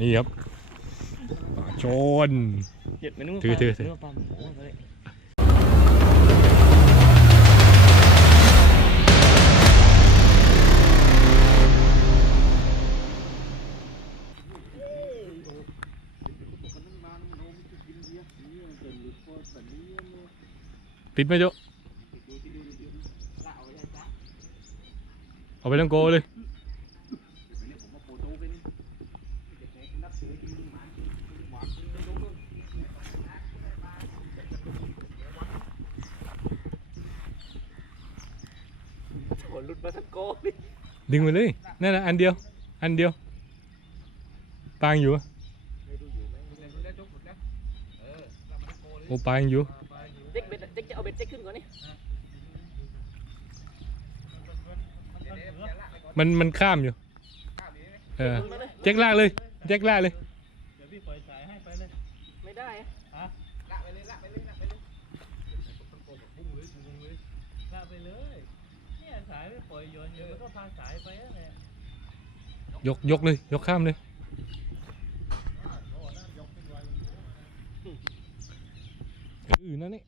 นี่ครับปลาโชนเหยียดไม่นึกว่าถือปลาถือถือ นึกว่าปลาหมูเลย ติดไหมโจเอาไปทั้งโกเลย โหลุดมาทั้งโก้ดิดึงไปเลยนั่นนะอันเดียว อันเดียวปางอยู่อะโอ้ปางอยู่เจ๊กเบ็ดเจ๊กจะเอาเบ็ดเจ๊กขึ้นก่อนนี่มันมันข้ามอยู่เออขึ้นมาเลยแจ็คลากเลยแจ็คลากเลยไม่ได้ อะยกยกเลย ยกข้ามเลยเออนั่นนี่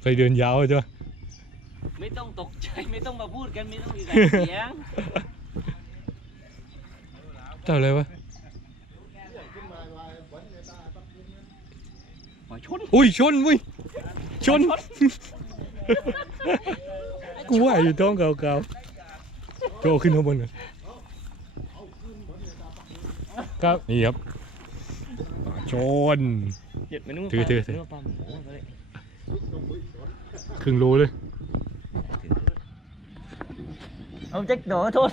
เคยเดินยาวอะจ้ะไม่ต้องตกใจไม่ต้องมาพูดกันไม่ต้องมีการเสียง เจ้าอะไรวะหอย ชนอุ้ยชนอุ้ยชน กูว่าอยู่ท้องเก่าๆโจขึ้นข้างบนก่อนครับนี่ครับปลาชนเหยียดไม่นึกว่าถือปลาถือถือนึกว่าปลาหมูเลยครึ่งโลเลยเอาเจ๊กหนอโทษ